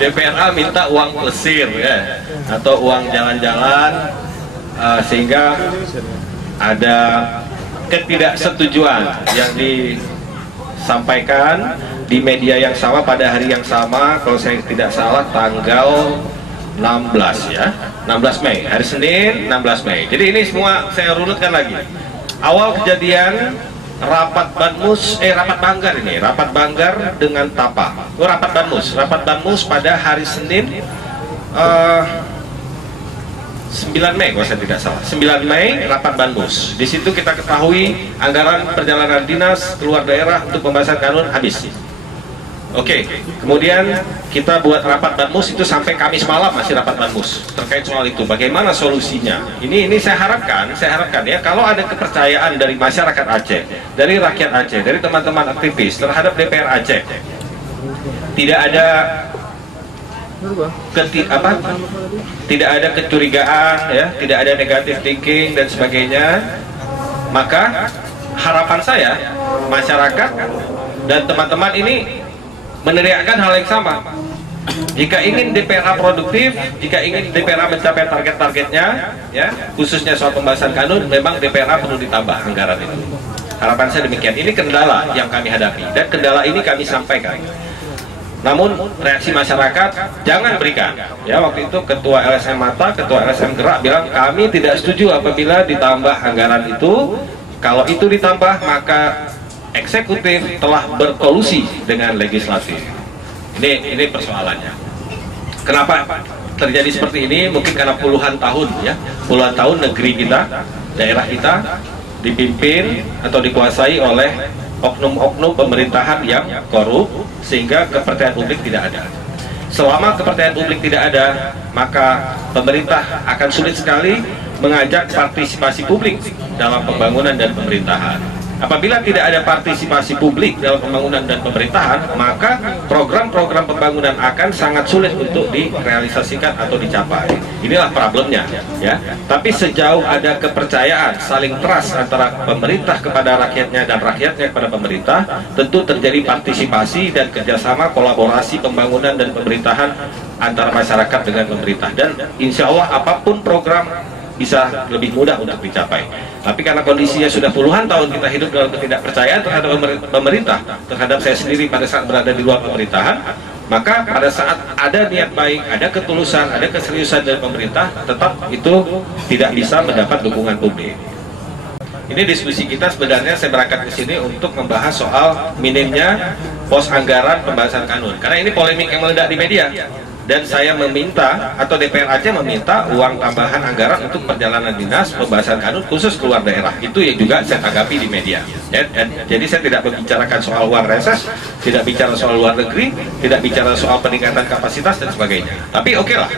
DPRA minta uang plesir ya, atau uang jalan-jalan, sehingga ada ketidaksetujuan yang disampaikan di media yang sama pada hari yang sama, kalau saya tidak salah tanggal 16 ya, 16 Mei, hari Senin 16 Mei. Jadi ini semua saya runutkan lagi. Awal kejadian rapat banggar dengan TAPA. Rapat Banmus pada hari Senin 9 Mei kalau saya tidak salah. 9 Mei rapat Banmus. Di situ kita ketahui anggaran perjalanan dinas keluar daerah untuk pembahasan kanun habis. Oke, kemudian kita buat rapat Banmus itu sampai Kamis malam masih rapat Banmus terkait soal itu. Bagaimana solusinya? Ini saya harapkan ya, kalau ada kepercayaan dari masyarakat Aceh, dari rakyat Aceh, dari teman-teman aktivis terhadap DPR Aceh, tidak ada kecurigaan ya, tidak ada negatif thinking dan sebagainya, maka harapan saya masyarakat dan teman-teman ini meneriakkan hal yang sama. Jika ingin DPRA produktif, jika ingin DPRA mencapai target-targetnya, ya, khususnya soal pembahasan kanun, memang DPRA perlu ditambah anggaran itu. Harapan saya demikian. Ini kendala yang kami hadapi dan kendala ini kami sampaikan. Namun reaksi masyarakat jangan berikan. Ya, waktu itu Ketua LSM Mata, Ketua LSM Gerak bilang kami tidak setuju apabila ditambah anggaran itu. Kalau itu ditambah maka eksekutif telah berkolusi dengan legislatif. Ini persoalannya. Kenapa terjadi seperti ini? Mungkin karena puluhan tahun ya, puluhan tahun negeri kita, daerah kita dipimpin atau dikuasai oleh oknum-oknum pemerintahan yang korup, sehingga kepercayaan publik tidak ada. Selama kepercayaan publik tidak ada, maka pemerintah akan sulit sekali mengajak partisipasi publik dalam pembangunan dan pemerintahan. Apabila tidak ada partisipasi publik dalam pembangunan dan pemerintahan, maka program-program pembangunan akan sangat sulit untuk direalisasikan atau dicapai. Inilah problemnya, ya. Tapi sejauh ada kepercayaan, saling trust antara pemerintah kepada rakyatnya dan rakyatnya kepada pemerintah, tentu terjadi partisipasi dan kerjasama kolaborasi pembangunan dan pemerintahan antara masyarakat dengan pemerintah. Dan insya Allah apapun program bisa lebih mudah untuk dicapai. Tapi karena kondisinya sudah puluhan tahun kita hidup dalam ketidakpercayaan terhadap pemerintah, terhadap saya sendiri pada saat berada di luar pemerintahan, maka pada saat ada niat baik, ada ketulusan, ada keseriusan dari pemerintah, tetap itu tidak bisa mendapat dukungan publik. Ini diskusi kita sebenarnya saya berangkat ke sini untuk membahas soal minimnya pos anggaran pembahasan kanun. Karena ini polemik yang meledak di media. Dan saya meminta, atau DPR Aceh meminta uang tambahan anggaran untuk perjalanan dinas pembahasan kanun khusus keluar daerah. Itu yang juga saya tanggapi di media. Jadi saya tidak membicarakan soal uang reses, tidak bicara soal luar negeri, tidak bicara soal peningkatan kapasitas dan sebagainya. Tapi oke lah,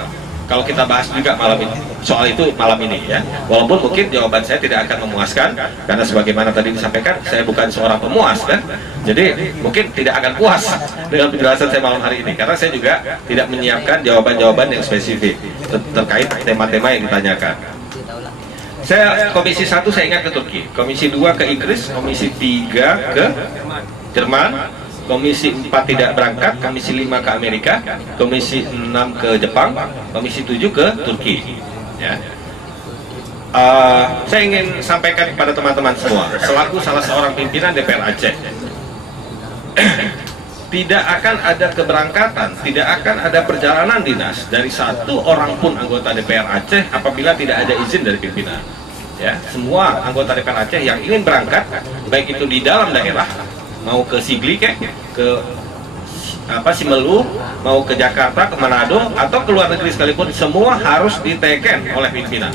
kalau kita bahas juga malam ini soal itu malam ini ya. Walaupun mungkin jawaban saya tidak akan memuaskan, karena sebagaimana tadi disampaikan, saya bukan seorang pemuas kan. Jadi mungkin tidak akan puas dengan penjelasan saya malam hari ini, karena saya juga tidak menyiapkan jawaban-jawaban yang spesifik terkait tema-tema yang ditanyakan. Saya komisi 1 saya ingat ke Turki, komisi 2 ke Inggris, komisi 3 ke Jerman, komisi 4 tidak berangkat, komisi 5 ke Amerika, komisi 6 ke Jepang, komisi 7 ke Turki. Ya. Saya ingin sampaikan kepada teman-teman semua, selaku salah seorang pimpinan DPR Aceh, tidak akan ada keberangkatan, tidak akan ada perjalanan dinas dari satu orang pun anggota DPR Aceh apabila tidak ada izin dari pimpinan. Ya, semua anggota DPR Aceh yang ingin berangkat, baik itu di dalam daerah, mau ke Sigli ke Simelu, mau ke Jakarta, ke Manado, atau ke luar negeri sekalipun, semua harus diteken oleh pimpinan.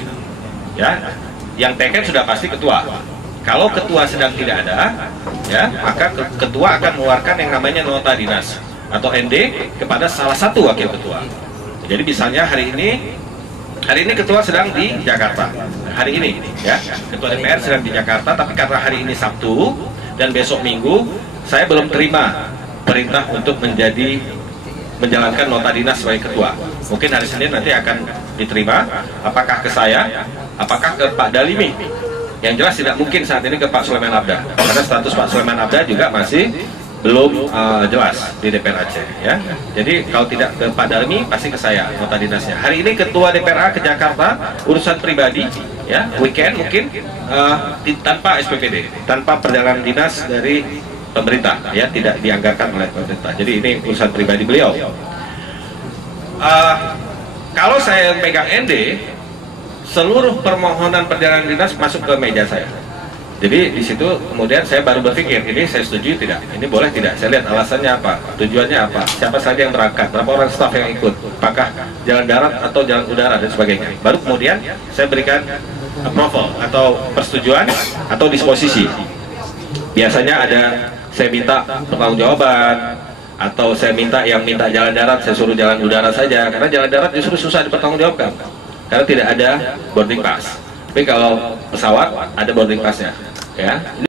Ya, yang teken sudah pasti ketua. Kalau ketua sedang tidak ada, ya, maka ketua akan mengeluarkan yang namanya nota dinas atau ND kepada salah satu wakil ketua. Jadi misalnya hari ini ketua sedang di Jakarta, hari ini, ya, ketua DPR sedang di Jakarta, tapi karena hari ini Sabtu dan besok Minggu, saya belum terima perintah untuk menjalankan nota dinas sebagai ketua. Mungkin hari Senin nanti akan diterima, apakah ke saya, apakah ke Pak Dalimi. Yang jelas tidak mungkin saat ini ke Pak Sulaiman Abda, karena status Pak Sulaiman Abda juga masih belum jelas di DPR Aceh ya. Jadi kalau tidak ke Pak Darmi pasti ke saya nota dinasnya. Hari ini Ketua DPRA ke Jakarta urusan pribadi ya, weekend mungkin tanpa SPPD, tanpa perjalanan dinas dari pemerintah ya, tidak dianggarkan oleh pemerintah. Jadi ini urusan pribadi beliau. Kalau saya pegang ND, seluruh permohonan perjalanan dinas masuk ke meja saya. Jadi di situ kemudian saya baru berpikir, ini saya setuju tidak, ini boleh tidak, saya lihat alasannya apa, tujuannya apa, siapa saja yang berangkat, berapa orang staf yang ikut, apakah jalan darat atau jalan udara dan sebagainya. Baru kemudian saya berikan approval atau persetujuan atau disposisi. Biasanya ada saya minta pertanggungjawaban, atau saya minta yang minta jalan darat saya suruh jalan udara saja, karena jalan darat justru susah dipertanggungjawabkan karena tidak ada boarding pass. Tapi kalau pesawat ada boarding passnya ya.